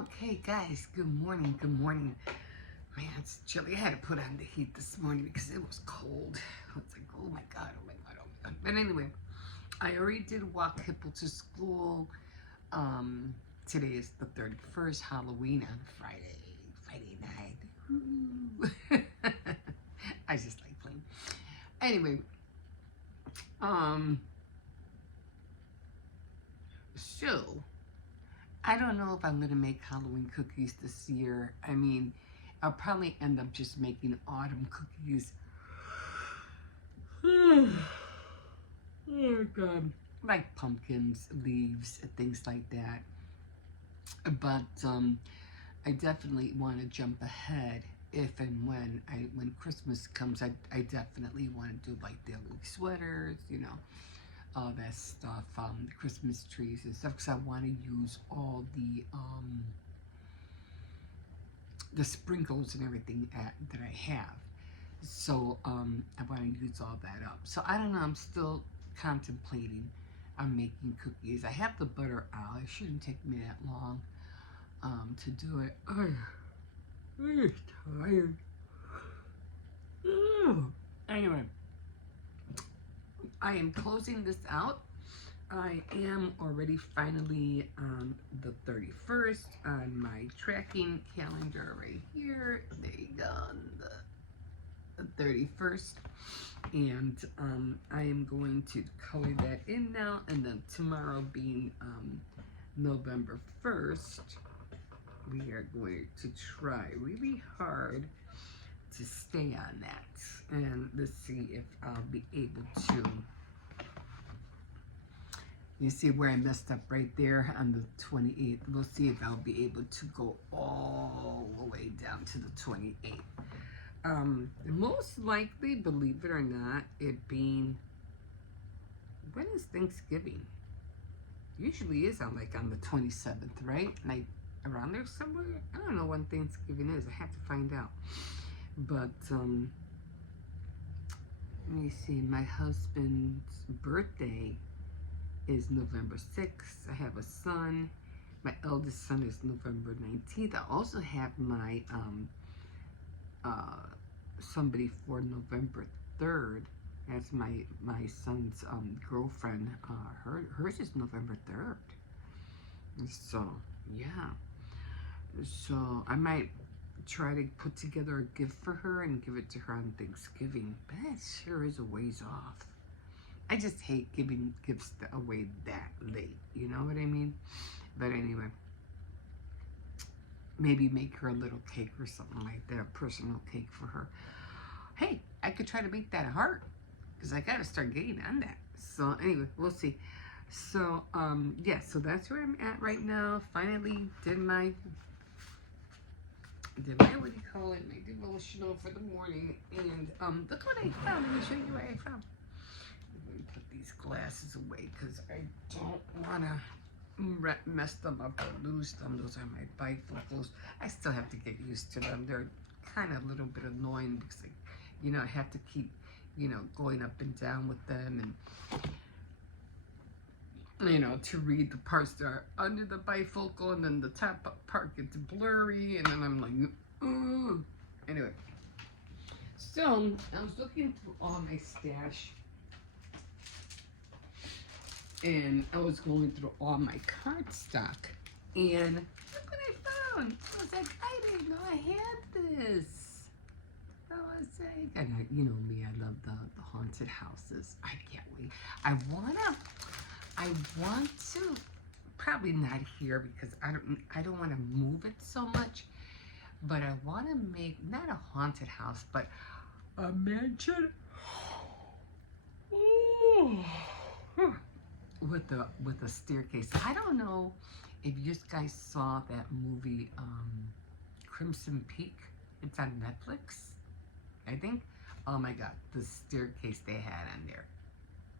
Okay, guys, good morning, good morning. Man, it's chilly. I had to put on the heat this morning because it was cold. I was like, oh my God, oh my God, oh my God. But anyway, I already did walk Hippo to school. Today is the 31st, Halloween on Friday night. Woo. I just like playing. Anyway, so I don't know if I'm going to make Halloween cookies this year. I mean, I'll probably end up just making autumn cookies. Oh God. Like pumpkins, leaves, and things like that. But I definitely want to jump ahead if and when Christmas comes. I definitely want to do like the ugly sweaters, all that stuff, the Christmas trees and stuff, because I want to use all the sprinkles and everything that I have. So I want to use all that up. So I don't know. I'm still contemplating on making cookies. I have the butter out. It shouldn't take me that long to do it. I'm tired. Anyway, I am closing this out. I am already finally on the 31st on my tracking calendar right here. There you go, the 31st. And I am going to color that in now. And then tomorrow being November 1st, we are going to try really hard to stay on that. And let's see if I'll be able to. You see where I messed up right there on the 28th. We'll see if I'll be able to go all the way down to the 28th. Most likely, believe it or not, it being, when is Thanksgiving? Usually is on the 27th, right? Like around there somewhere. I don't know when Thanksgiving is. I have to find out. But let me see. My husband's birthday is November 6th. I have a son. My eldest son is November 19th. I also have my somebody for November 3rd. That's my son's girlfriend. Hers is November 3rd. So yeah. So I might try to put together a gift for her and give it to her on Thanksgiving. But that sure is a ways off. I just hate giving gifts away that late. You know what I mean? But anyway, maybe make her a little cake or something like that, a personal cake for her. Hey, I could try to make that a heart, because I got to start getting on that. So anyway, we'll see. So, yeah, so that's where I'm at right now. Finally did my, what do you call it, my devotional for the morning. And look what I found. Let me show you what I found. Let me put these glasses away because I don't want to mess them up or lose them. Those are my bifocals. I still have to get used to them. They're kind of a little bit annoying because, I have to keep, going up and down with them and, to read the parts that are under the bifocal, and then the top part gets blurry, and then I'm like, ooh. Anyway, so I was looking through all my stash, and I was going through all my cardstock, and look what I found. I was like, I didn't know I had this. I was like, and you know me, I love the haunted houses. I can't wait. I want to, probably not here because I don't want to move it so much, but I want to make, not a haunted house, but a mansion. With a staircase. I don't know if you guys saw that movie Crimson Peak. It's on Netflix, I think. Oh my God, the staircase they had on there.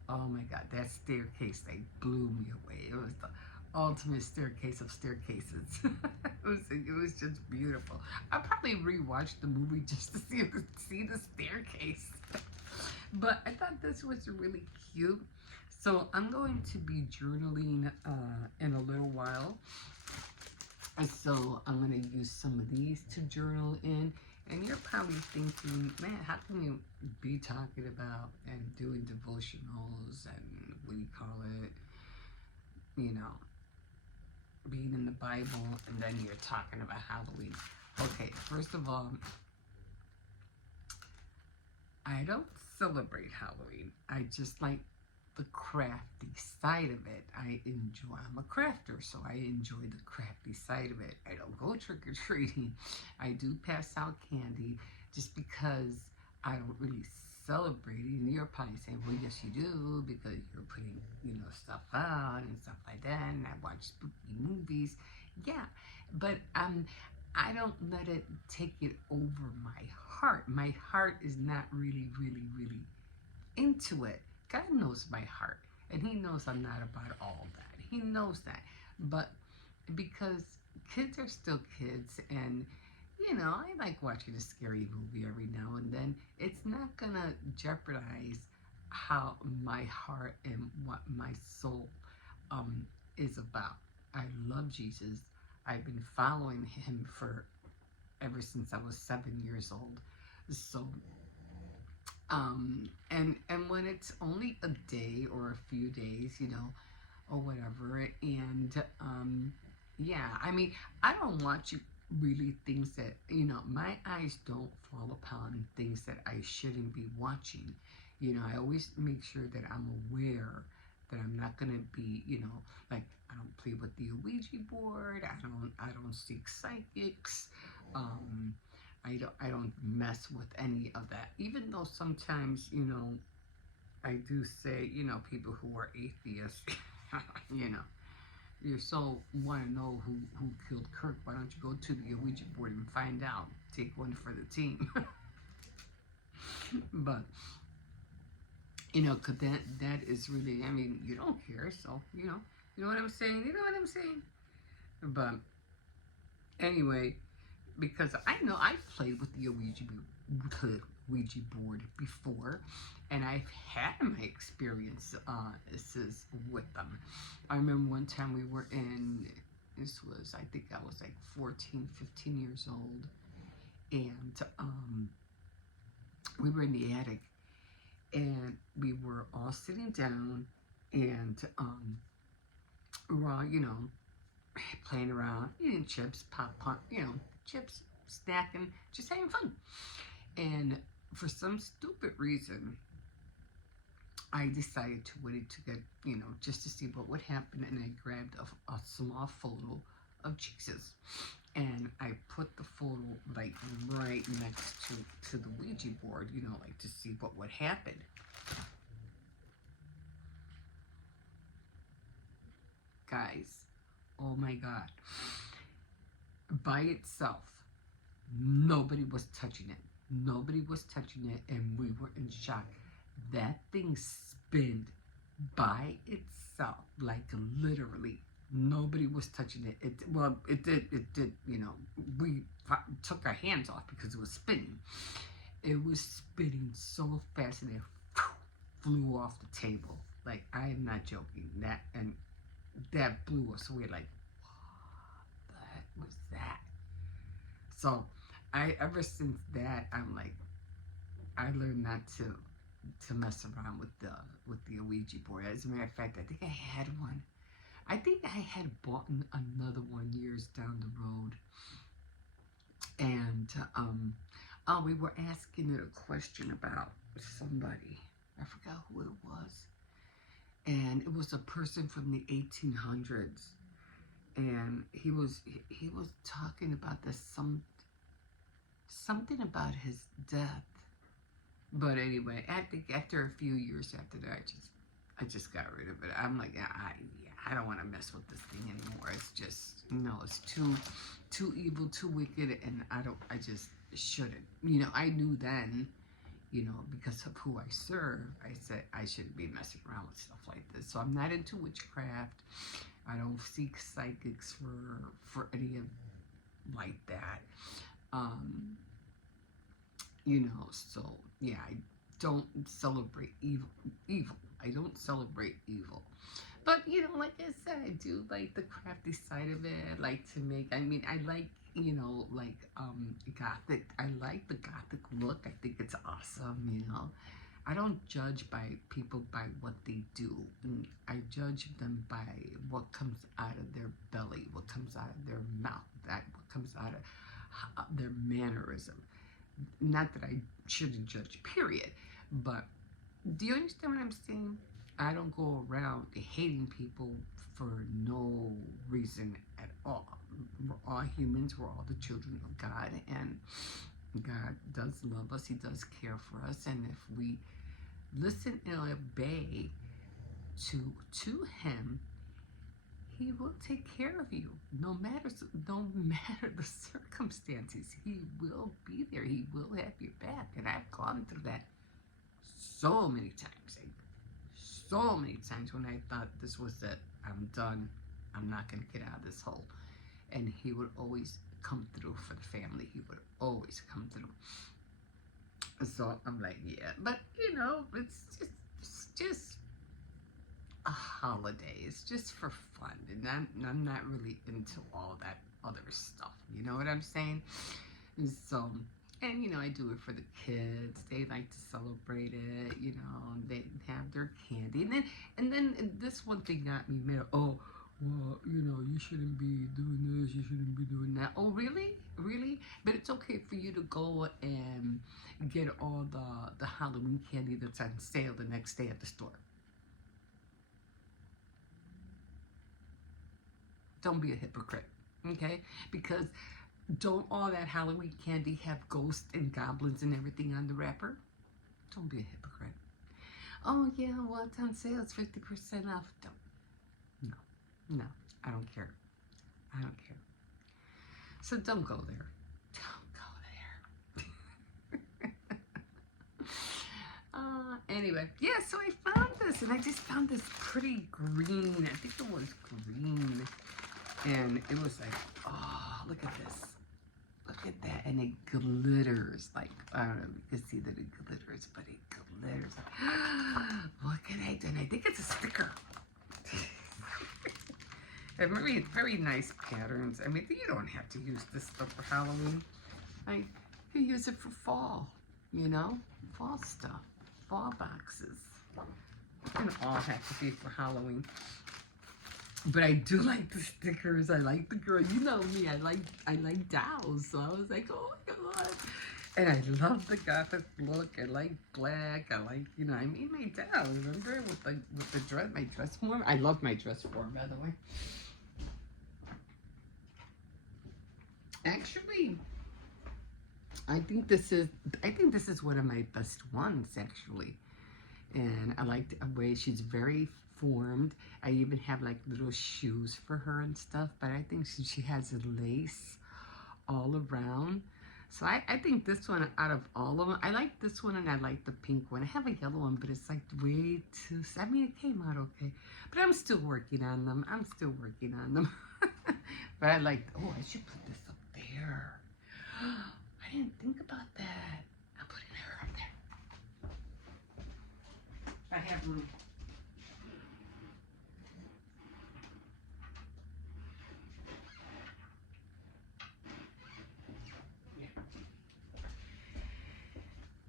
Oh my God, that staircase, they blew me away. It was the ultimate staircase of staircases. it was just beautiful. I'll probably rewatch the movie just to see the staircase. But I thought this was really cute. So I'm going to be journaling in a little while. So I'm going to use some of these to journal in. And you're probably thinking, man, how can you be talking about and doing devotionals and what do you call it, you know, being in the Bible, and then you're talking about Halloween. Okay, first of all, I don't celebrate Halloween. I just like the crafty side of it. I'm a crafter, so I enjoy the crafty side of it. I don't go trick-or-treating. I do pass out candy just because I don't really celebrate it. And you're probably saying, well, yes, you do, because you're putting, stuff out and stuff like that, and I watch spooky movies. Yeah, but I don't let it take it over my heart. My heart is not really, really, really into it. God knows my heart, and He knows I'm not about all that. He knows that. But because kids are still kids, and I like watching a scary movie every now and then, it's not gonna jeopardize how my heart and what my soul is about. I love Jesus. I've been following Him for ever since I was 7 years old. So and when it's only a day or a few days, or whatever, and yeah, I mean, I don't watch really things that, my eyes don't fall upon things that I shouldn't be watching. I always make sure that I'm aware that I'm not gonna be, like, I don't play with the Ouija board. I don't seek psychics. Um, I don't mess with any of that. Even though sometimes, I do say, people who are atheists, you know, you so want to know who killed Kirk, why don't you go to the Ouija board and find out? Take one for the team. But, cause that is really, I mean, you don't care, so, you know what I'm saying? You know what I'm saying? But anyway, because I know I've played with the Ouija board before, and I've had my experiences with them. I remember one time we were I think I was like 14, 15 years old, and we were in the attic, and we were all sitting down, and we were all, playing around, eating chips, popcorn, chips, snacking, just having fun. And for some stupid reason, I decided to wait to get, just to see what would happen. And I grabbed a small photo of Jesus. And I put the photo like right next to the Ouija board, like to see what would happen. Guys, oh my God. By itself, nobody was touching it. Nobody was touching it, and we were in shock. That thing spinned by itself, like literally. Nobody was touching it. It did. We took our hands off because it was spinning. It was spinning so fast, and it flew off the table. Like, I am not joking. That blew us away. Like, what the heck was that? So, ever since that, I'm like, I learned not to mess around with the Ouija board. As a matter of fact, I think I had one. I think I had bought another one years down the road, and we were asking it a question about somebody. I forgot who it was, and it was a person from the 1800s, and he was talking about something about his death. But anyway, I think after a few years after that, I just got rid of it. I'm like, I don't want to mess with this thing anymore. It's just, it's too evil, too wicked, and I just shouldn't. I knew then, because of who I serve, I said I shouldn't be messing around with stuff like this. So I'm not into witchcraft. I don't seek psychics for any of like that. So yeah, I don't celebrate evil. I don't celebrate evil. But like I said, I do like the crafty side of it. I like to make. I mean, I like like gothic. I like the gothic look. I think it's awesome. I don't judge by people by what they do. I judge them by what comes out of their belly, what comes out of their mouth, what comes out of their mannerism. Not that I shouldn't judge, period. But do you understand what I'm saying? I don't go around hating people for no reason at all. We're all humans. We're all the children of God, and God does love us. He does care for us, and if we listen and obey to Him, He will take care of you. No matter the circumstances, He will be there. He will have your back, and I've gone through that so many times. So many times when I thought this was it. I'm done. I'm not going to get out of this hole. And He would always come through for the family. He would always come through. So I'm like, yeah. But, it's just a holiday. It's just for fun. And I'm not really into all that other stuff. You know what I'm saying? So, and I do it for the kids. They like to celebrate it. They have their candy. And then this one thing got me mad. Oh, well, you shouldn't be doing this. You shouldn't be doing that. Oh, really? Really? But it's okay for you to go and get all the Halloween candy that's on sale the next day at the store. Don't be a hypocrite, okay? Because don't all that Halloween candy have ghosts and goblins and everything on the wrapper? Don't be a hypocrite. Oh, yeah, well, it's on sale. It's 50% off. Don't. No, I don't care. I don't care. So don't go there. Don't go there. Anyway, yeah, so I found this, and I just found this pretty green. I think it was green. And it was like, oh, look at this. Look at that. And it glitters. Like, I don't know if you can see that it glitters, but it glitters. What can I do? And I think it's a sticker. And very, very nice patterns. I mean, you don't have to use this stuff for Halloween. Like, you use it for fall, fall stuff, fall boxes. It doesn't all have to be for Halloween. But I do like the stickers. I like the girl. You know me. I like dolls. So I was like, oh my God. And I love the gothic look. I like black. I like, I made my doll. Remember with the dress, my dress form. I love my dress form, by the way. Actually, I think this is one of my best ones, actually. And I like the way she's very formed. I even have like little shoes for her and stuff, but I think she has a lace all around. So I think this one, out of all of them, I like this one and I like the pink one. I have a yellow one, but it's like way too, I mean, it came out okay. But I'm still working on them. But I like, oh, I should put this up there. I didn't think about that. I'm putting her up there. I have room.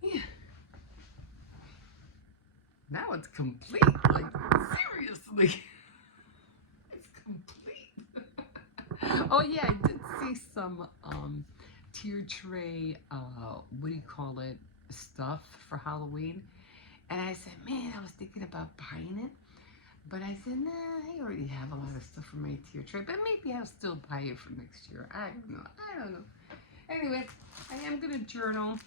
Yeah. Now it's complete. Like, seriously. It's complete. Oh, yeah, I did see some tier tray, what do you call it, stuff for Halloween. And I said, man, I was thinking about buying it. But I said, nah, I already have a lot of stuff for my tier tray. But maybe I'll still buy it for next year. I don't know. Anyway, I am going to journal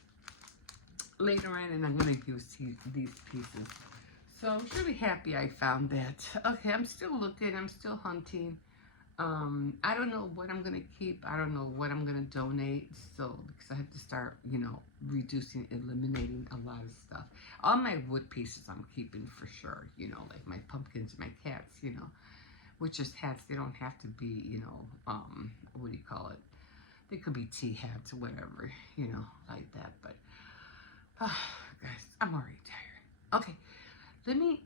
later on, and I'm going to use these pieces. So I'm really happy I found that. Okay, I'm still looking. I'm still hunting. I don't know what I'm going to keep. I don't know what I'm going to donate. So, because I have to start, reducing, eliminating a lot of stuff. All my wood pieces I'm keeping for sure, like my pumpkins, my cats, which is hats. They don't have to be, what do you call it? They could be tea hats or whatever, like that. But, guys, I'm already tired. Okay. let me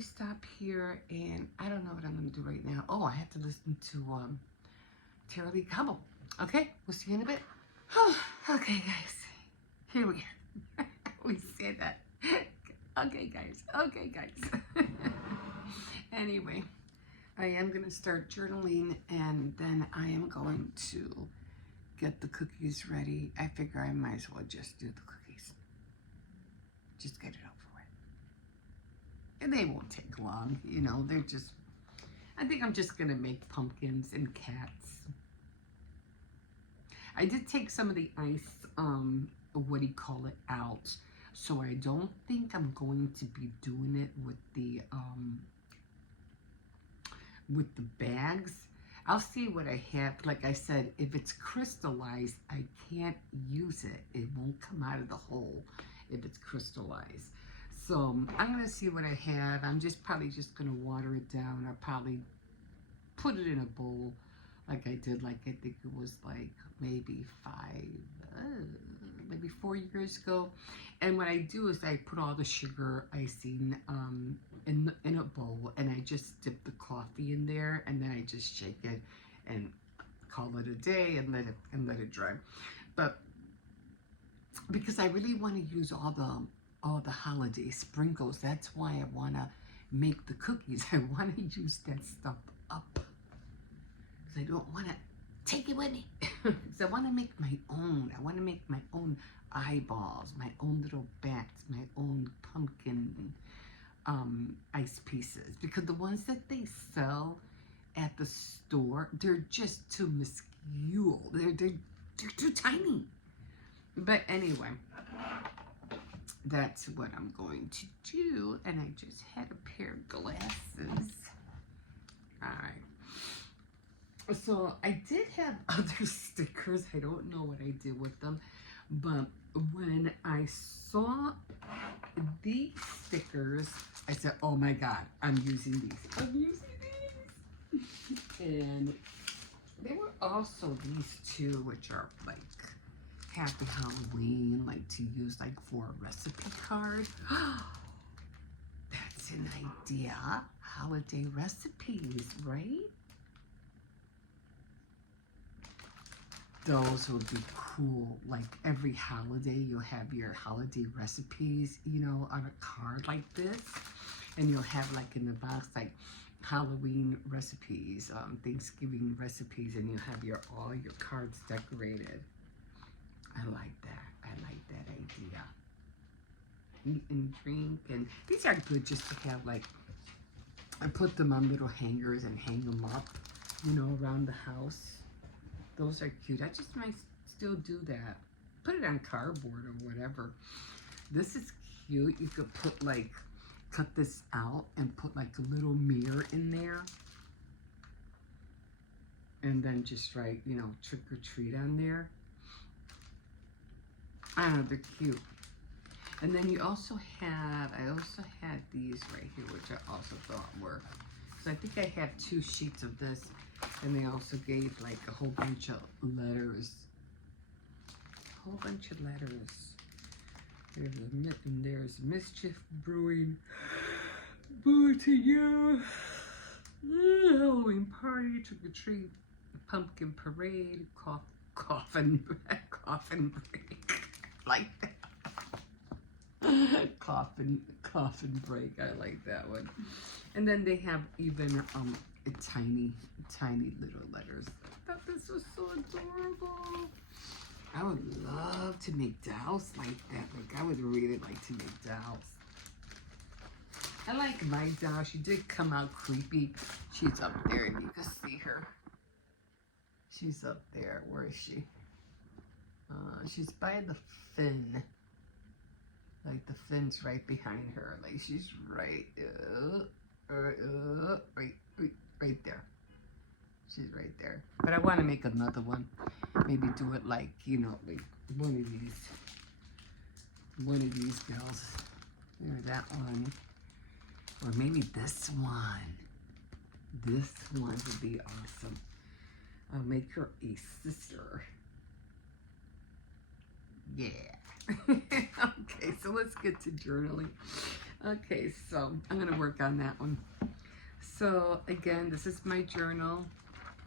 stop here, and I don't know what I'm gonna do right now. Oh, I have to listen to Tara Lee Cobble. Okay, we'll see you in a bit. Okay, guys, here we are. We said that. Okay, guys. Okay, guys. Anyway, I am gonna start journaling, and then I am going to get the cookies ready. I figure I might as well just do the cookies. Just get it over with. And they won't take long, you know, they're just, I think I'm just gonna make pumpkins and cats. I did take some of the ice, what do you call it, out. So I don't think I'm going to be doing it with the bags. I'll see what I have. Like I said, if it's crystallized, I can't use it. It won't come out of the hole if it's crystallized. So I'm gonna see what I have. I'm probably just gonna water it down. I'll probably put it in a bowl like I did, like I think it was like maybe 4 years ago. And what I do is I put all the sugar icing in a bowl, and I just dip the coffee in there, and then I just shake it and call it a day and let it dry. But because I really want to use all the holiday sprinkles, that's why I want to make the cookies. I want to use that stuff up, because I don't want to take it with me. Because I want to make my own. I want to make my own eyeballs, my own little bats, my own pumpkin ice pieces. Because the ones that they sell at the store, they're just too minuscule. They're too tiny. But anyway, that's what I'm going to do. And I just had a pair of glasses. All right. So I did have other stickers. I don't know what I did with them. But when I saw these stickers, I said, oh my God, I'm using these. I'm using these. And there were also these two, which are like Happy Halloween, like to use like for a recipe card. That's an idea. Holiday recipes, right? Those would be cool. Like every holiday, you'll have your holiday recipes, you know, on a card like this. And you'll have like in the box, like Halloween recipes, Thanksgiving recipes, and you'll have all your cards decorated. I like that. I like that idea. Eat and drink, and these are good just to have, like, I put them on little hangers and hang them up, you know, around the house. Those are cute. I just might still do that. Put it on cardboard or whatever. This is cute. You could put like, cut this out and put like a little mirror in there. And then just write, you know, trick or treat on there. I don't know, they're cute. And then you also have, I also had these right here, which I also thought were, so I think I have 2 sheets of this, and they also gave like a whole bunch of letters. A whole bunch of letters. There's mischief brewing. Boo to you. Halloween party, trick or treat, pumpkin parade, coffin break. Like that. Coffin break. I like that one. And then they have even tiny little letters. I thought this was so adorable. I would love to make dolls like that. Like I would really like to make dolls. I like my doll. She did come out creepy. She's up there and you can see her. She's up there. Where is she? She's by the fin. Like the fin's right behind her. Like she's right there. She's right there. But I want to make another one. Maybe do it like, you know, like one of these girls. Maybe that one. Or maybe this one. This one would be awesome. I'll make her a sister. Yeah. Okay, so let's get to journaling. Okay, so I'm gonna work on that one. So again, this is my journal.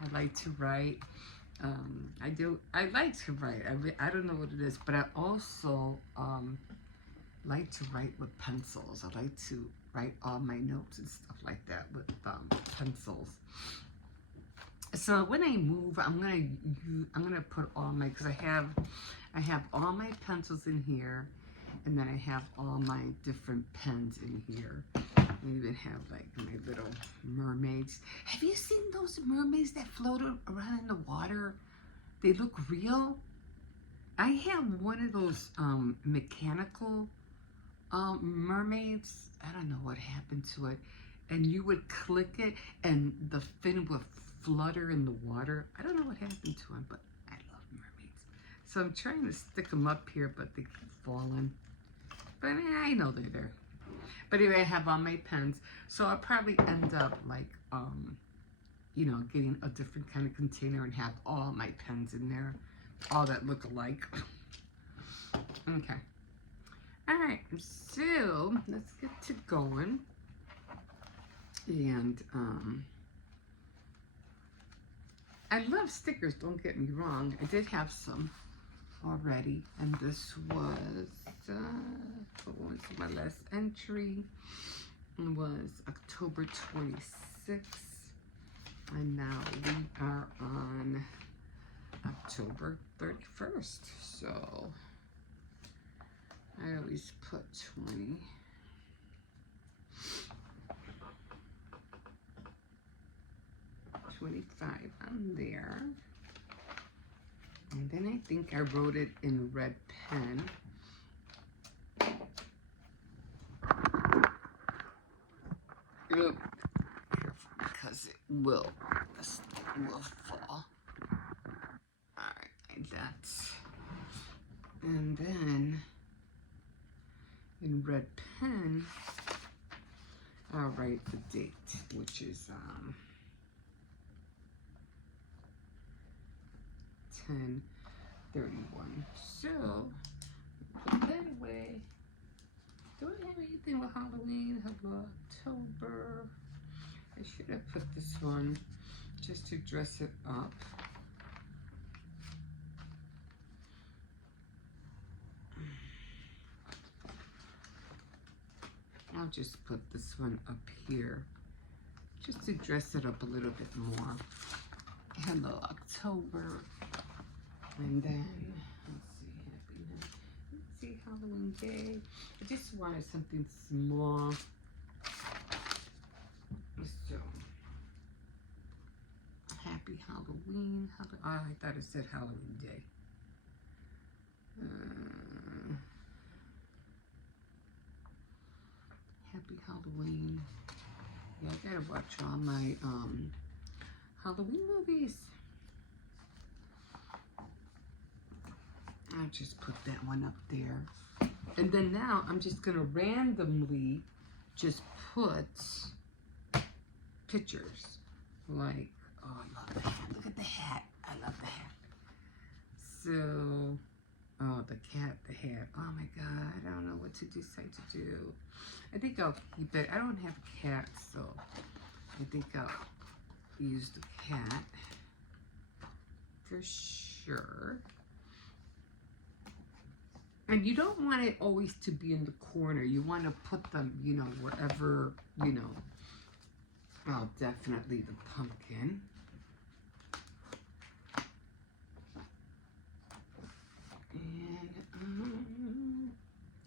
I like to write. I like to write. I don't know what it is, but I also like to write with pencils. I like to write all my notes and stuff like that with pencils. So when I move, I'm gonna put all my, because I have all my pencils in here, and then I have all my different pens in here. I even have like my little mermaids. Have you seen those mermaids that float around in the water? They look real. I have one of those mechanical mermaids. I don't know what happened to it. And you would click it and the fin would flutter in the water. I don't know what happened to him, but I love mermaids. So I'm trying to stick them up here, but they keep falling. But I know they're there. But anyway, I have all my pens. So I'll probably end up like, you know, getting a different kind of container and have all my pens in there. All that look alike. Okay. All right, so let's get to going. And I love stickers, don't get me wrong. I did have some already, and this was what was my last entry? It was October 26th, and now we are on October 31st. So I always put 20. $25 on there. And then I think I wrote it in red pen. Careful, because the stick will fall. Alright, that's. And then in red pen, I'll write the date, which is 10/31. So put that away. Do I have anything with Halloween? Hello, October. I should have put this one just to dress it up. I'll just put this one up here just to dress it up a little bit more. Hello, October. And then, let's see, Halloween Day. I just wanted something small. So, Happy Halloween. Oh, I thought it said Halloween Day. Happy Halloween. Yeah, I gotta watch all my Halloween movies. I'll just put that one up there. And then now I'm just gonna randomly just put pictures. Like, oh, I love the hat. Look at the hat. I love the hat. So, oh, the cat, the hat. Oh my God, I don't know what to decide to do. I think I'll keep it. I don't have a cat, so I think I'll use the cat for sure. And you don't want it always to be in the corner. You want to put them, you know, wherever, you know. Oh, definitely the pumpkin. And,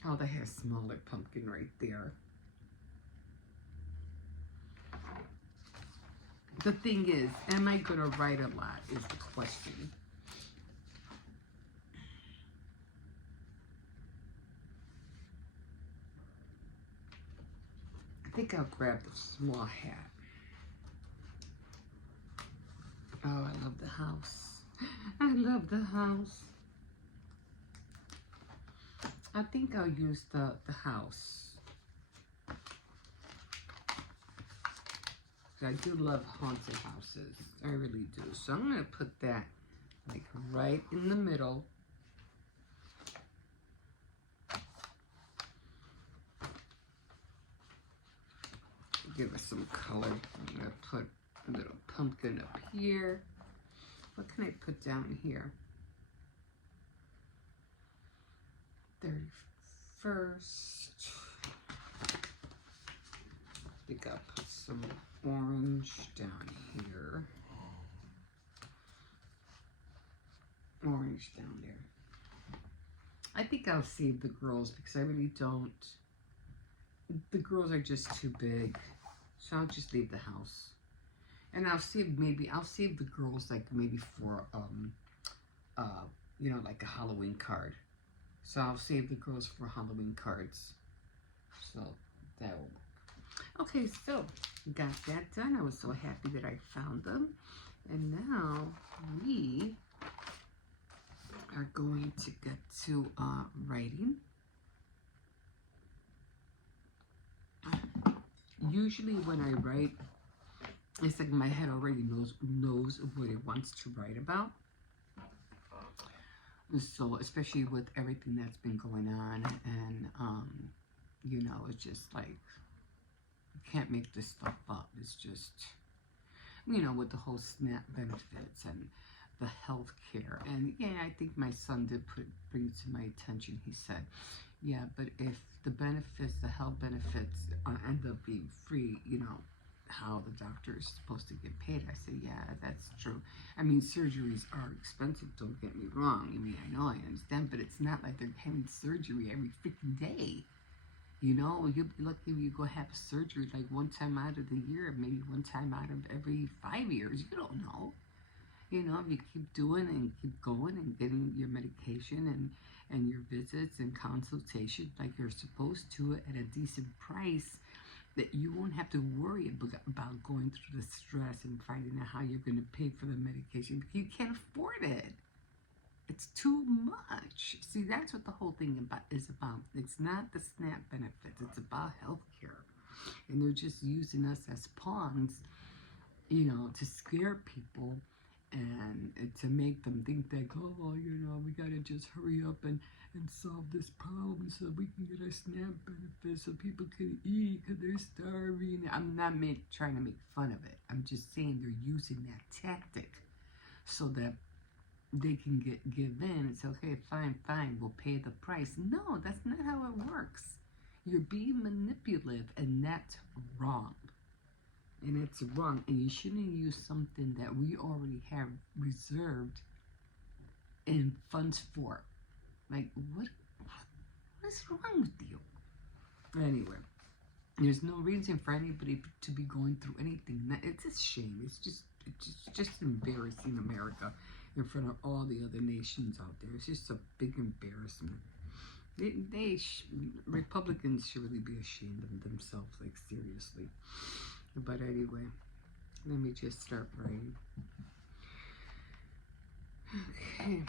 oh, that has smaller pumpkin right there. The thing is, am I going to write a lot is the question. I think I'll grab the small hat. Oh, I love the house. I love the house. I think I'll use the house. I do love haunted houses. I really do. So I'm going to put that like right in the middle. give us some color. I'm going to put a little pumpkin up here. What can I put down here? 31st. I think I'll put some orange down here. Orange down there. I think I'll save the girls because I really don't. The girls are just too big. So I'll just leave the house. And I'll save the girls like maybe for you know, like a Halloween card. So I'll save the girls for Halloween cards. So that will work. Okay, so got that done. I was so happy that I found them. And now we are going to get to writing. Usually when I write, it's like my head already knows what it wants to write about. So especially with everything that's been going on, and you know, it's just like you can't make this stuff up. It's just, you know, with the whole SNAP benefits and the health care. And yeah, I think my son did bring it to my attention. He said, yeah, but if the benefits, the health benefits end up being free, you know, how the doctor is supposed to get paid. I said, yeah, that's true. I mean, surgeries are expensive, don't get me wrong. I mean, I know, I understand, but it's not like they're having surgery every freaking day. You know, you'll be lucky if you go have surgery like one time out of the year, maybe one time out of every 5 years. You don't know. You know, if you keep doing and keep going and getting your medication and your visits and consultations like you're supposed to at a decent price, that you won't have to worry about going through the stress and finding out how you're going to pay for the medication because you can't afford it. It's too much. See, that's what the whole thing is about. It's not the SNAP benefits. It's about healthcare. And they're just using us as pawns, you know, to scare people and to make them think that, oh, you know, we got to just hurry up and solve this problem so we can get our SNAP benefits so people can eat because they're starving. I'm not trying to make fun of it. I'm just saying they're using that tactic so that they can give in and say, okay, fine, we'll pay the price. No, that's not how it works. You're being manipulative, and that's wrong. And it's wrong, and you shouldn't use something that we already have reserved in funds for. Like, what is wrong with you? Anyway, there's no reason for anybody to be going through anything. It's a shame. It's just embarrassing America in front of all the other nations out there. It's just a big embarrassment. Republicans should really be ashamed of themselves, like seriously. But anyway, let me just start writing. Okay.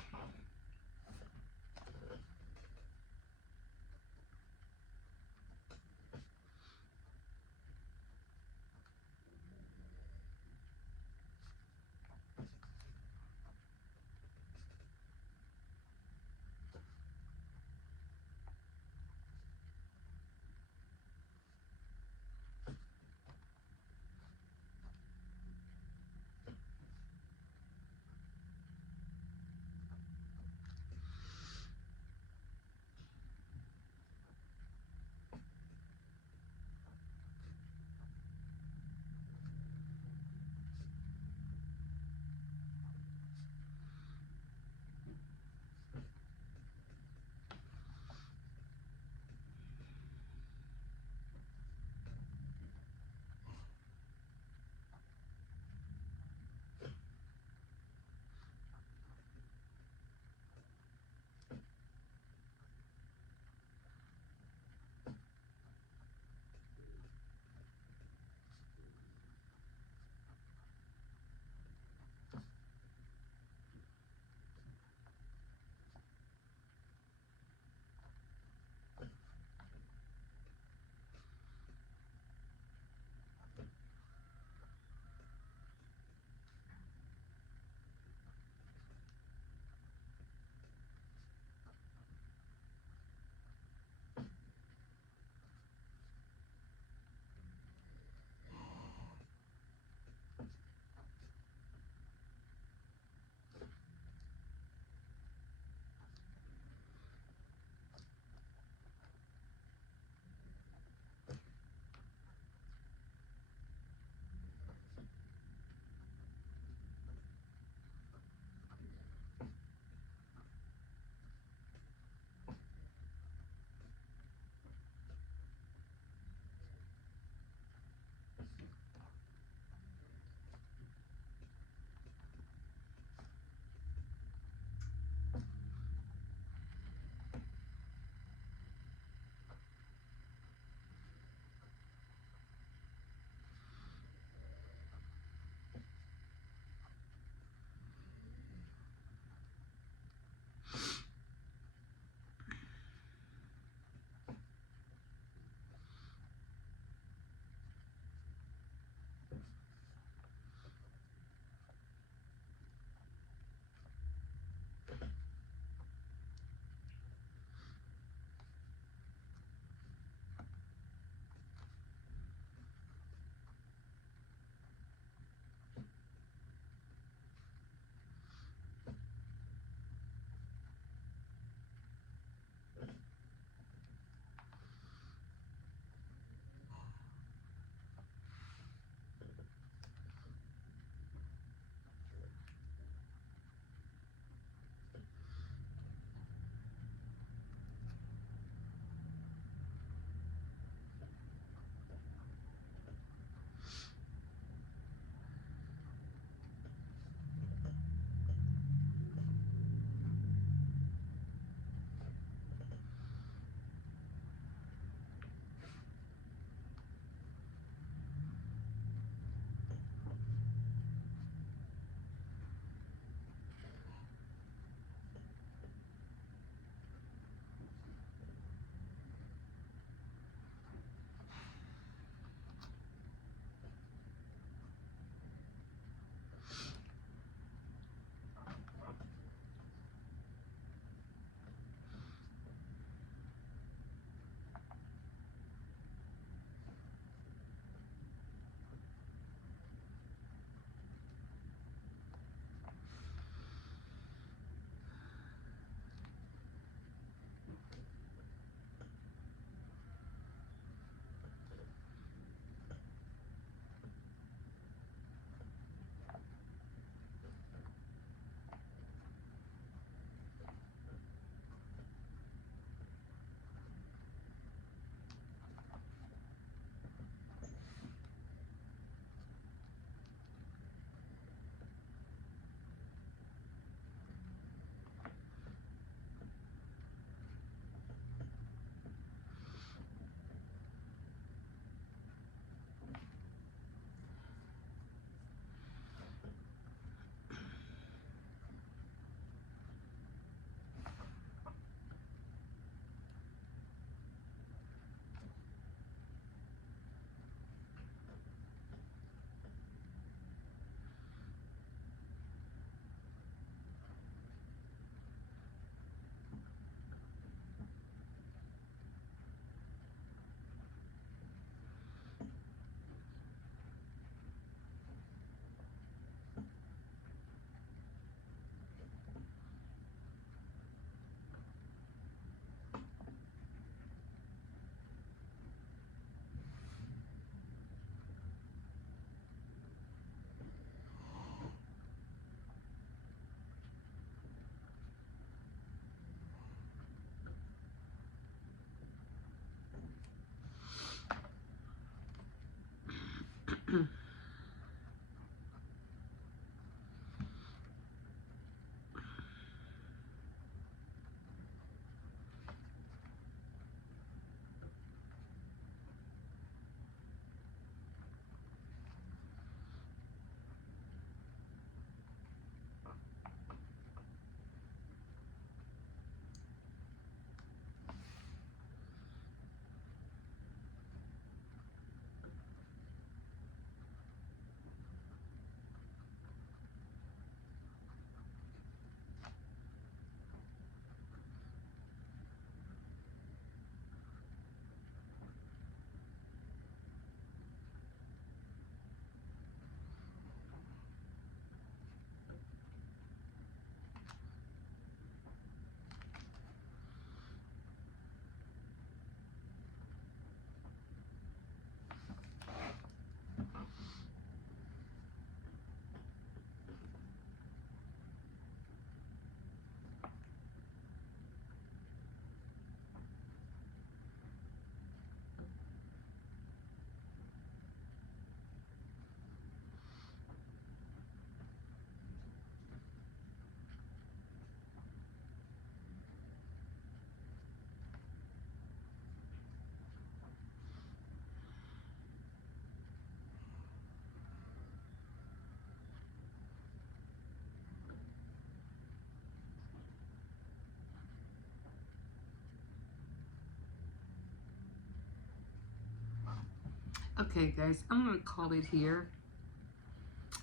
Okay, guys, I'm gonna call it here,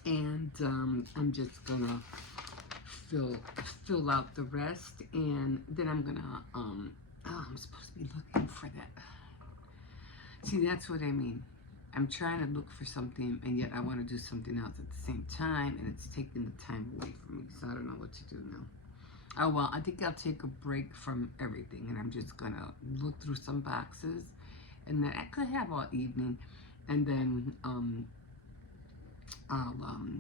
and I'm just gonna fill out the rest, and then I'm gonna oh, I'm supposed to be looking for that. See, that's what I mean. I'm trying to look for something, and yet I want to do something else at the same time, and it's taking the time away from me, so I don't know what to do now. Oh, well, I think I'll take a break from everything, and I'm just going to look through some boxes, and then I could have all evening, and then I'll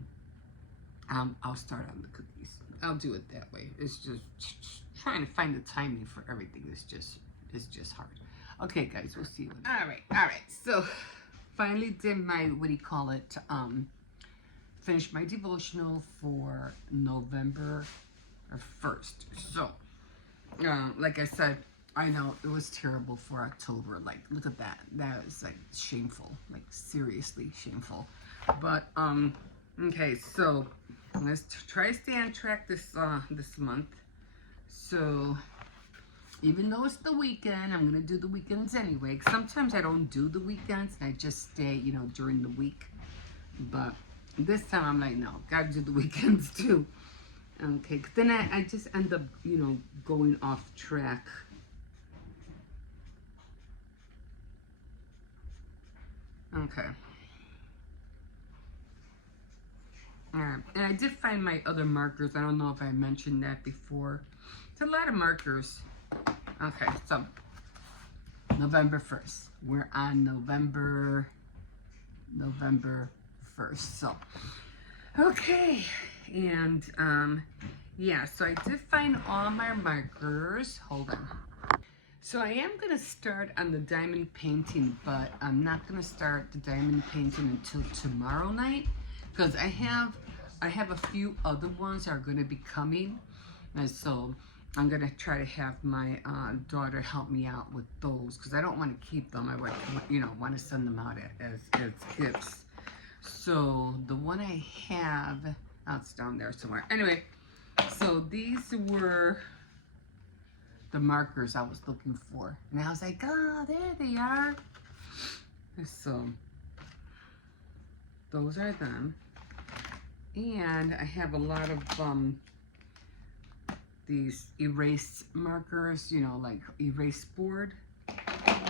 start on the cookies. I'll do it that way. It's just trying to find the timing for everything. It's just hard. Okay, guys, we'll see you. All right. So, finally did my, what do you call it? Finished my devotional for November 1st. So, like I said, I know it was terrible for October. Like, look at that. That is like shameful. Like, seriously shameful. But okay. So let's try to stay on track this month. So even though it's the weekend, I'm gonna do the weekends anyway. Sometimes I don't do the weekends. I just stay, during the week. But this time I'm like, no, gotta do the weekends too. Okay, 'cause then I just end up, going off track. Okay. Alright, and I did find my other markers. I don't know if I mentioned that before. It's a lot of markers. Okay, so November 1st. We're on November 1st. So, okay. And, yeah, so I did find all my markers. Hold on. So I am going to start on the diamond painting, but I'm not going to start the diamond painting until tomorrow night, because I have a few other ones that are going to be coming, and so I'm going to try to have my daughter help me out with those, because I don't want to keep them. I want to send them out as gifts. So the one I have, it's down there somewhere. Anyway, so these were the markers I was looking for, and I was like, oh, there they are. So those are them, and I have a lot of these erase markers, like erase board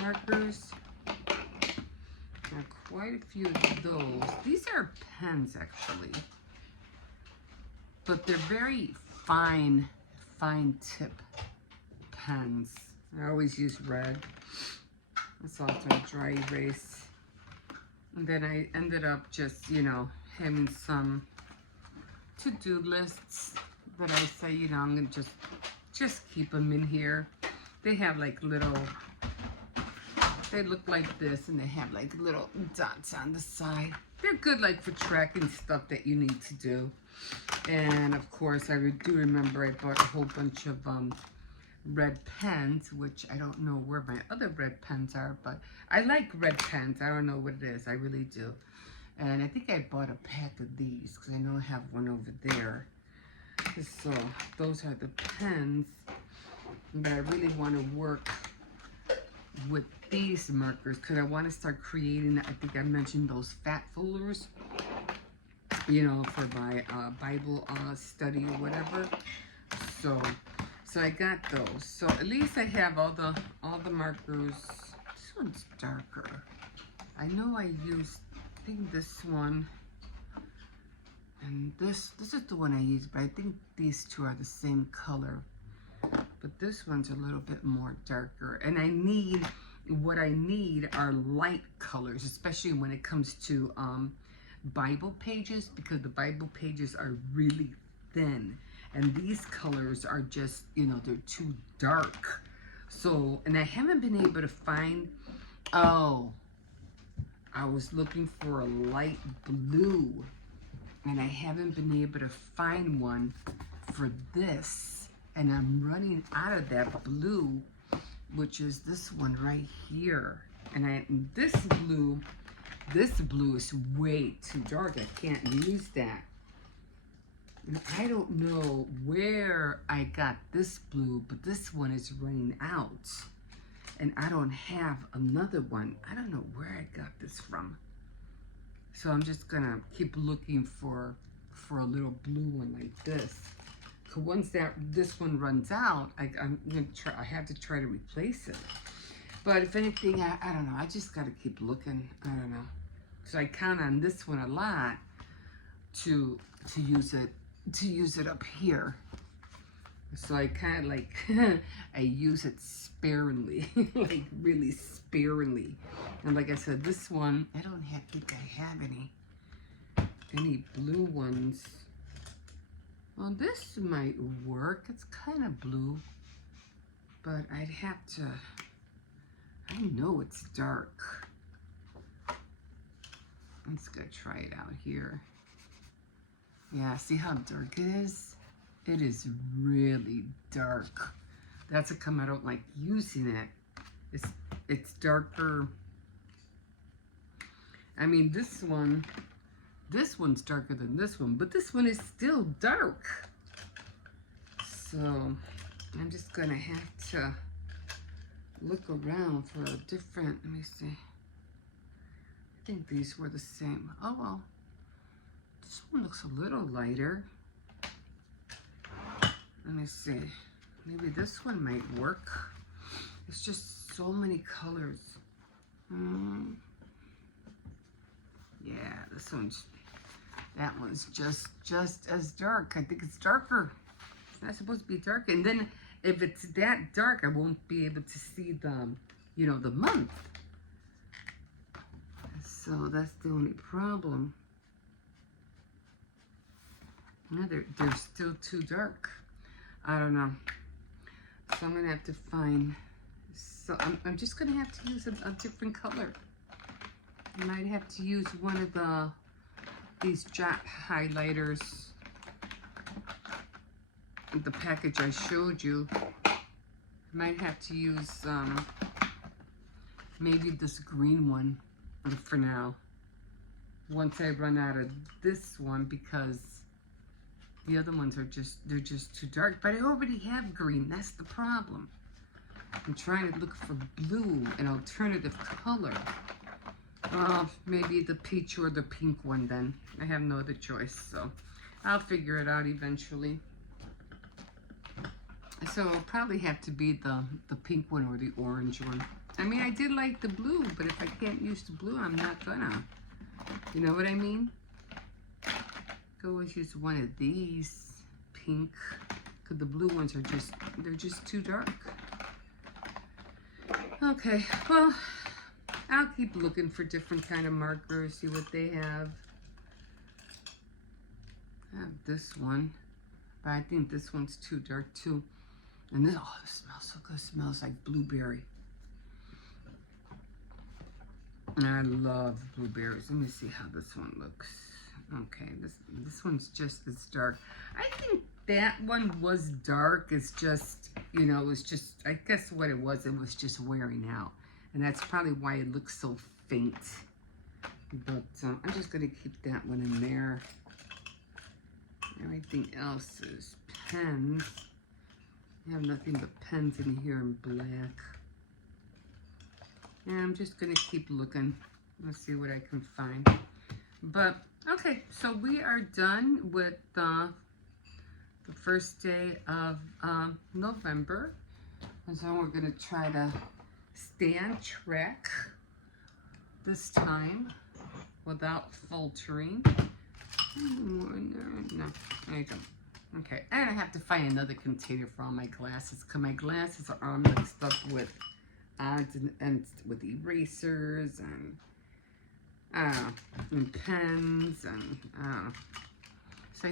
markers. There are quite a few of those. These are pens actually, but they're very fine tip pens. I always use red. It's also a dry erase. And then I ended up just, having some to-do lists that I say, I'm gonna just keep them in here. They have like little, they look like this, and they have like little dots on the side. They're good like for tracking stuff that you need to do. And of course, I do remember I bought a whole bunch of red pens, which I don't know where my other red pens are, but I like red pens. I don't know what it is. I really do. And I think I bought a pack of these, because I know I have one over there. So those are the pens. But I really want to work with these markers, because I want to start creating, I think I mentioned those fat folders, for my Bible study or whatever. So I got those. So at least I have all the markers. This one's darker. I know I used, I think this one, and this is the one I used, but I think these two are the same color. But this one's a little bit more darker. And what I need are light colors, especially when it comes to Bible pages, because the Bible pages are really thin. And these colors are just, they're too dark. So, and I haven't been able to find, I was looking for a light blue, and I haven't been able to find one for this. And I'm running out of that blue, which is this one right here. And this blue is way too dark. I can't use that. And I don't know where I got this blue, but this one is running out. and I don't have another one. I don't know where I got this from. So I'm just gonna keep looking for a little blue one like this. Cause once this one runs out, I'm gonna try. I have to try to replace it. But if anything, I don't know. I just gotta keep looking. I don't know. So I count on this one a lot to use it up here. So I kind of like I use it sparingly, like really sparingly. And like I said, this one I don't think I have any blue ones. Well, this might work. It's kind of blue, but I'd have to. I know it's dark. I'm just gonna try it out here. Yeah, see how dark it is? It is really dark. That's how come I don't like using it. It's darker. I mean, this one's darker than this one, but this one is still dark. So I'm just gonna have to look around for a different, let me see. I think these were the same. Oh well, this one looks a little lighter. Let me see. Maybe this one might work. It's just so many colors. Yeah, that one's just as dark. I think it's darker. It's not supposed to be dark. And then if it's that dark, I won't be able to see the, the month. So that's the only problem. No, they're still too dark. I don't know. So I'm gonna have to find. So I'm just gonna have to use a different color. I might have to use one of these Jot highlighters. The package I showed you. I might have to use maybe this green one for now. Once I run out of this one, because the other ones they're just too dark. But I already have green. That's the problem. I'm trying to look for blue, an alternative color. Maybe the peach or the pink one then. I have no other choice, so I'll figure it out eventually. So it'll probably have to be the pink one or the orange one. I mean, I did like the blue, but if I can't use the blue, I'm not gonna. You know what I mean? Always use one of these pink, because the blue ones are they're just too dark. Okay, well, I'll keep looking for different kind of markers, see what they have. I have this one, but I think this one's too dark too. And this, oh, this smells so good. It smells like blueberry. And I love blueberries. Let me see how this one looks. Okay, this one's just as dark. I think that one was dark. It's just, it was just, I guess what it was just wearing out. And that's probably why it looks so faint. But I'm just going to keep that one in there. Everything else is pens. I have nothing but pens in here in black. And I'm just going to keep looking. Let's see what I can find. But, okay, so we are done with the first day of November. And so we're going to try to stay on track this time without faltering. No, there you go. Okay, and I have to find another container for all my glasses, because my glasses are all mixed up with odds and ends, with erasers and and pens and so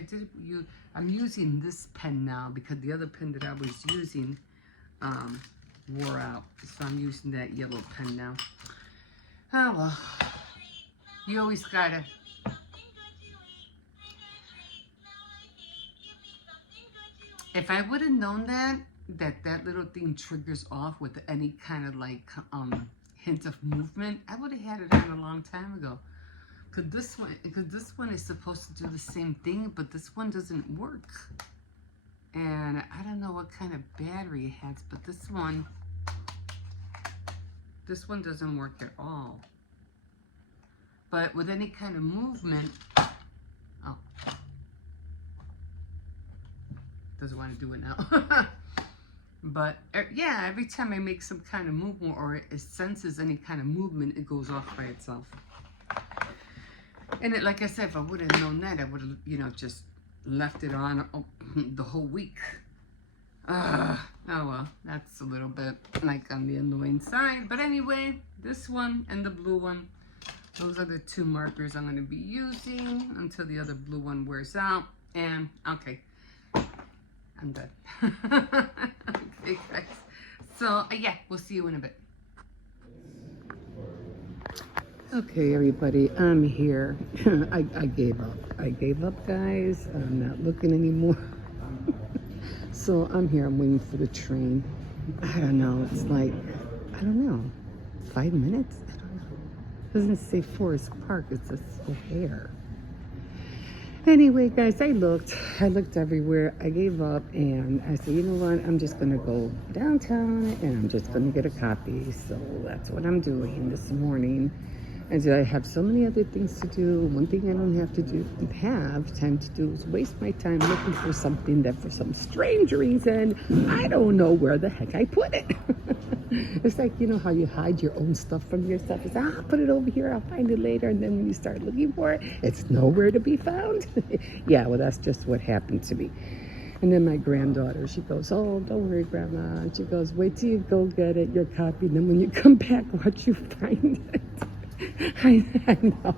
I'm using this pen now because the other pen that I was using wore out, so I'm using that yellow pen now. Oh well, you always gotta. If I would have known that little thing triggers off with any kind of like hint of movement, I would have had it on a long time ago. Because this one is supposed to do the same thing, but this one doesn't work. And I don't know what kind of battery it has, but this one This one doesn't work at all. But with any kind of movement, oh, doesn't want to do it now. But yeah, every time I make some kind of movement or it senses any kind of movement, it goes off by itself. And it, like I said, if I would have known that, I would have, you know, just left it on the whole week. Oh well, that's a little bit like on the annoying side. But anyway, this one and the blue one, those are the two markers I'm going to be using until the other blue one wears out. And okay, I'm done. Okay, guys. So yeah, we'll see you in a bit. Okay, everybody, I'm here. I gave up. I gave up, guys. I'm not looking anymore. So I'm here. I'm waiting for the train. I don't know. It's like, I don't know, 5 minutes? I don't know. It doesn't say Forest Park. It says O'Hare. Anyway, guys, I looked everywhere. I gave up, and I said, you know what? I'm just going to go downtown, and I'm just going to get a copy. So that's what I'm doing this morning. And I have so many other things to do. One thing I don't have time to do is waste my time looking for something that for some strange reason, I don't know where the heck I put it. It's like, you know how you hide your own stuff from yourself. It's, I'll put it over here, I'll find it later. And then when you start looking for it, it's nowhere to be found. Yeah, well, that's just what happened to me. And then my granddaughter, she goes, oh, don't worry, Grandma. She goes, wait till you go get it, your copy. And then when you come back, watch you find it. I know.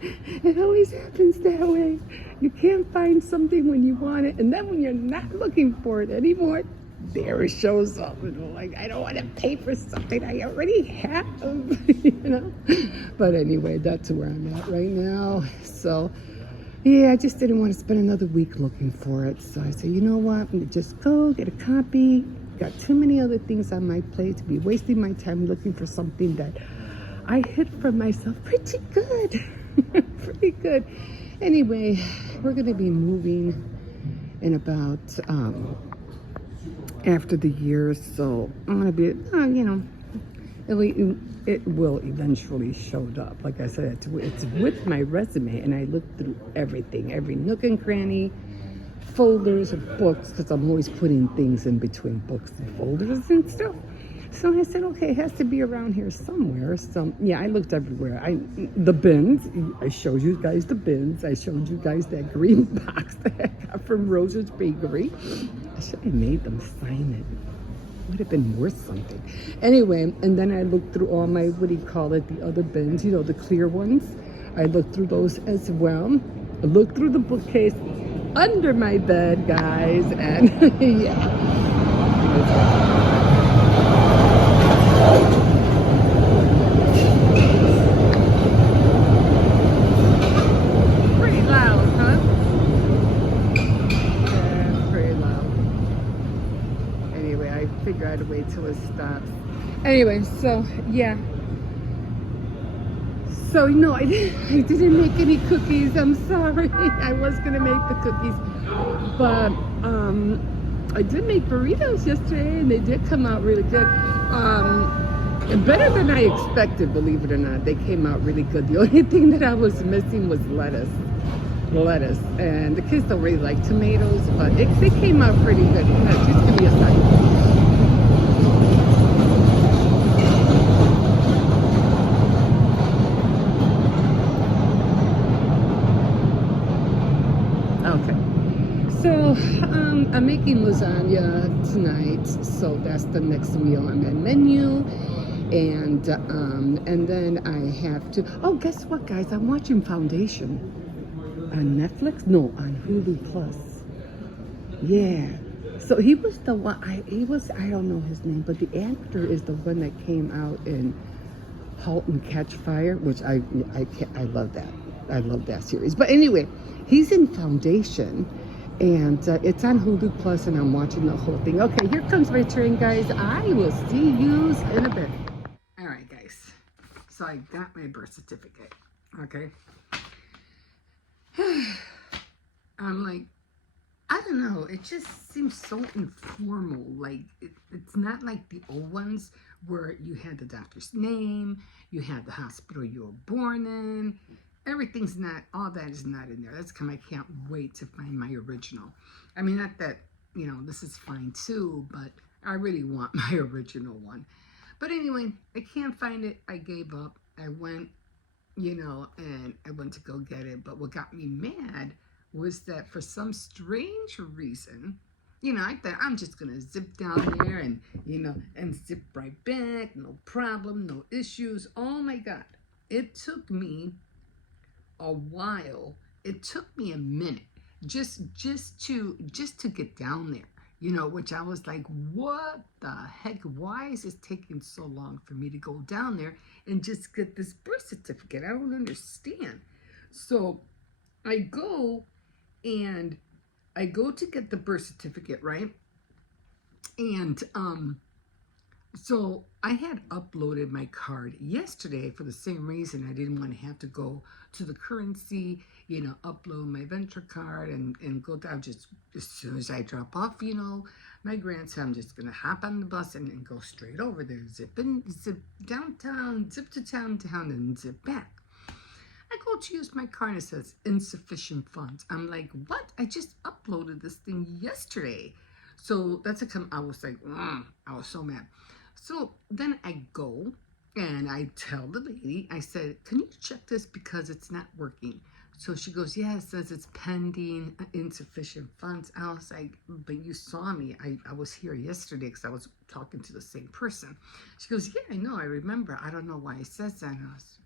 It always happens that way. You can't find something when you want it, and then when you're not looking for it anymore, there it shows up. And like, I don't want to pay for something I already have, you know. But anyway, that's where I'm at right now. So, yeah, I just didn't want to spend another week looking for it. So I said, you know what? I'm gonna just go get a copy. Got too many other things on my plate to be wasting my time looking for something that I hid from myself pretty good. Pretty good. Anyway, we're going to be moving in about after the year. So I'm going to be, you know, it will eventually show up. Like I said, it's with my resume, and I looked through everything, every nook and cranny, folders of books, because I'm always putting things in between books and folders and stuff. So I said, okay, it has to be around here somewhere. So yeah, I looked everywhere. The bins, I showed you guys the bins. I showed you guys that green box that I got from Rose's Bakery. I should have made them sign it. Would have been worth something. Anyway, and then I looked through all my, what do you call it, the other bins, you know, the clear ones. I looked through those as well. I looked through the bookcase under my bed, guys, and yeah. Pretty loud, huh? Yeah, pretty loud. Anyway, I figure I'd wait till it stops. Anyway, so yeah. So no, I didn't make any cookies. I'm sorry. I was gonna make the cookies, but I did make burritos yesterday, and they did come out really good. Better than I expected, believe it or not. They came out really good. The only thing that I was missing was lettuce, and the kids don't really like tomatoes, but they came out pretty good. Just give me a second. So I'm making lasagna tonight, so that's the next meal on my menu. And then I have to, oh, guess what, guys? I'm watching Foundation on Netflix. No, on Hulu Plus. Yeah. So he was the one. I don't know his name, but the actor is the one that came out in *Halt and Catch Fire*, which I love that. I love that series. But anyway, he's in Foundation. And it's on Hulu Plus, and I'm watching the whole thing. Okay, here comes my train, guys. I will see you in a bit. All right, guys. So I got my birth I don't know. It just seems so informal. Like it's not like the old ones where you had the doctor's name, you had the hospital you were born in. Everything's not. All that is not in there. That's come. I can't wait to find my original. I mean, not that this is fine too, but I really want my original one. But anyway, I can't find it. I gave up. I went, and I went to go get it. But what got me mad was that for some strange reason, I thought I'm just gonna zip down there and zip right back, no problem, no issues. Oh my God, it took me a while. It took me a minute just to get down there. Which I was like, what the heck? Why is this taking so long for me to go down there and just get this birth certificate? I don't understand. So I go and I go to get the birth certificate, right? And so I had uploaded my card yesterday for the same reason. I didn't want to have to go to the currency, upload my venture card and go down. Just as soon as I drop off, my grandson, I'm just going to hop on the bus and go straight over there. Zip downtown, zip to town, and zip back. I go to use my card and it says insufficient funds. I'm like, what? I just uploaded this thing yesterday. So that's I was like, I was so mad. So then I go and I tell the lady, I said, can you check this because it's not working? So she goes, yeah, it says it's pending insufficient funds. I was like, but you saw me. I was here yesterday because I was talking to the same person. She goes, yeah, I know. I remember. I don't know why it says that. And I was,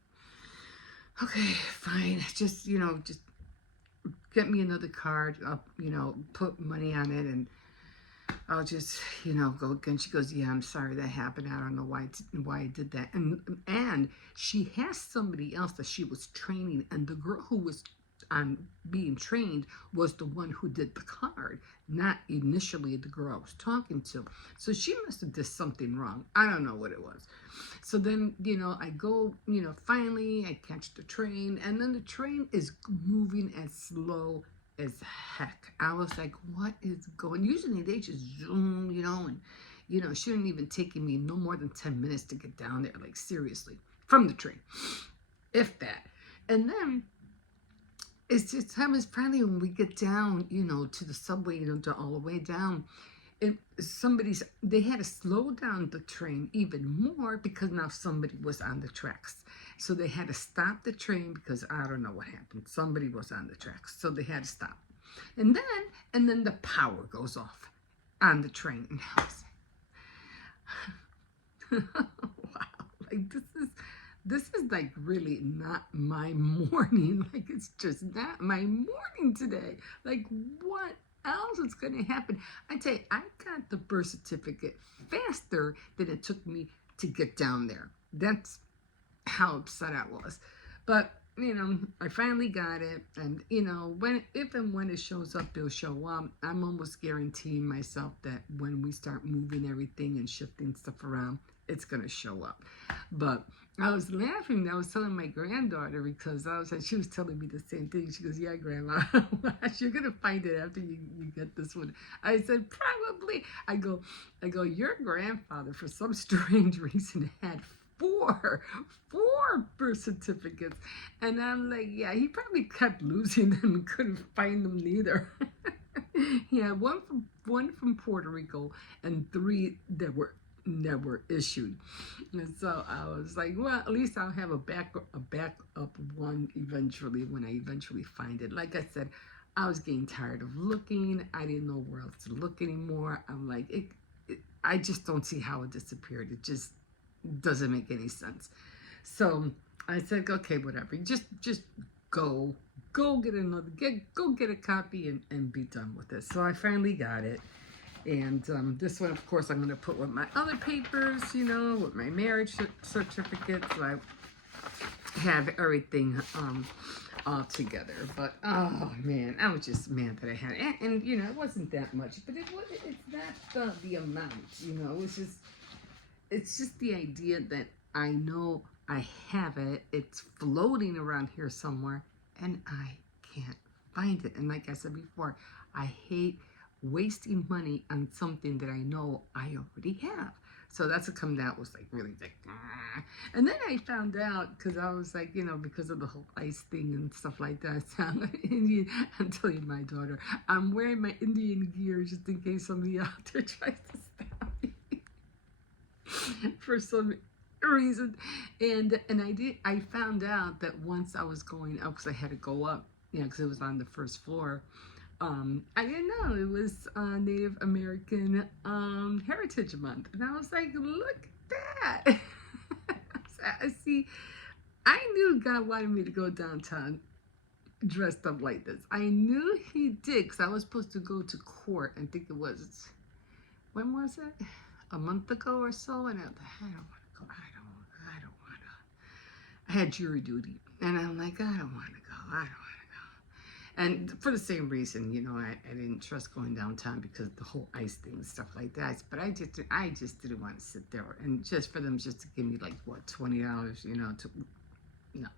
okay, fine. Just get me another card, put money on it, and I'll just, go again. She goes, yeah, I'm sorry that happened. I don't know why I did that. And she has somebody else that she was training, and the girl who was being trained was the one who did the card, not initially the girl I was talking to. So she must have did something wrong. I don't know what it was. So then, I go, finally I catch the train, and then the train is moving as slow as heck. I was like, what is going? Usually they just zoom, and shouldn't even taking me no more than 10 minutes to get down there, like seriously, from the train, if that. And then it's just finally when we get down, to the subway, to all the way down. And they had to slow down the train even more because now somebody was on the tracks. So they had to stop the train because I don't know what happened. Somebody was on the tracks. So they had to stop. And then the power goes off on the train. And I was like, wow, like this is like really not my morning. Like it's just not my morning today. Like what else is going to happen? I tell you, I got the birth certificate faster than it took me to get down there. That's how upset I was. But I finally got it, and if and when it shows up, it'll show up. I'm almost guaranteeing myself that when we start moving everything and shifting stuff around, it's gonna show up. But I was laughing. I was telling my granddaughter because she was telling me the same thing. She goes, "Yeah, Grandma, you're gonna find it after you get this one." I said, "Probably." I go, your grandfather, for some strange reason, had four birth certificates, and I'm like, yeah, he probably kept losing them and couldn't find them neither. He had one from Puerto Rico and 3 that were never issued. And so I was like, well, at least I'll have a backup one eventually when I eventually find it. Like I said, I was getting tired of looking. I didn't know where else to look anymore. I'm like, I just don't see how it disappeared. It just doesn't make any sense. So I said, okay, whatever. Just go get a copy and be done with it. So I finally got it. And this one, of course, I'm going to put with my other papers, with my marriage certificate. So I have everything all together. But, oh, man, I was just mad that I had it. And it wasn't that much. But it's not the amount, It's just the idea that I know I have it. It's floating around here somewhere, and I can't find it. And like I said before, I hate wasting money on something that I know I already have. So that's what come out was like really like, ah. And then I found out because I was like, because of the whole ice thing and stuff like that. So I'm Indian. I'm telling my daughter, I'm wearing my Indian gear just in case somebody out there tries to stop me for some reason. And I found out that once I was going up, because I had to go up, because it was on the first floor. I didn't know it was Native American Heritage Month, and I was like, look at that. See, I knew God wanted me to go downtown dressed up like this. I knew He did, because I was supposed to go to court. I think it was, when was it? A month ago or so, and I don't want to go. I don't want to. I had jury duty, and I'm like, I don't want to go. I don't want to go. And for the same reason, I didn't trust going downtown because of the whole ice thing and stuff like that. But I just didn't want to sit there and just for them just to give me like what, $20, to no.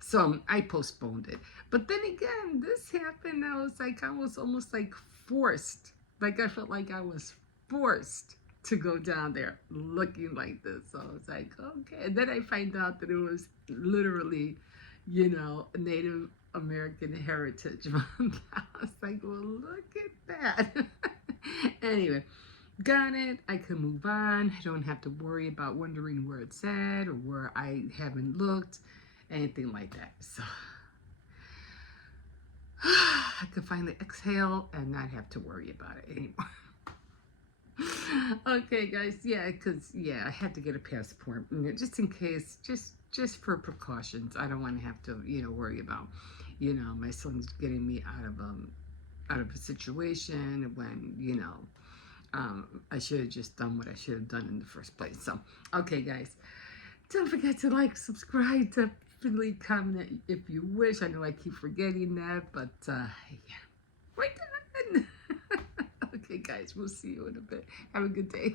So I postponed it. But then again, this happened. I was almost like forced. Like I felt like I was forced to go down there looking like this. So I was like, okay. And then I find out that it was literally, Native American Heritage Month. I was like, well, look at that. Anyway, got it. I can move on. I don't have to worry about wondering where it's at or where I haven't looked, anything like that. So I could finally exhale and not have to worry about it anymore. Okay, guys. Yeah, because I had to get a passport just in case, just for precautions. I don't want to have to, worry about, my son's getting me out of a situation when, I should have just done what I should have done in the first place. So, okay, guys, don't forget to like, subscribe, definitely comment if you wish. I know I keep forgetting that, but yeah, we're done. Okay, guys, we'll see you in a bit. Have a good day.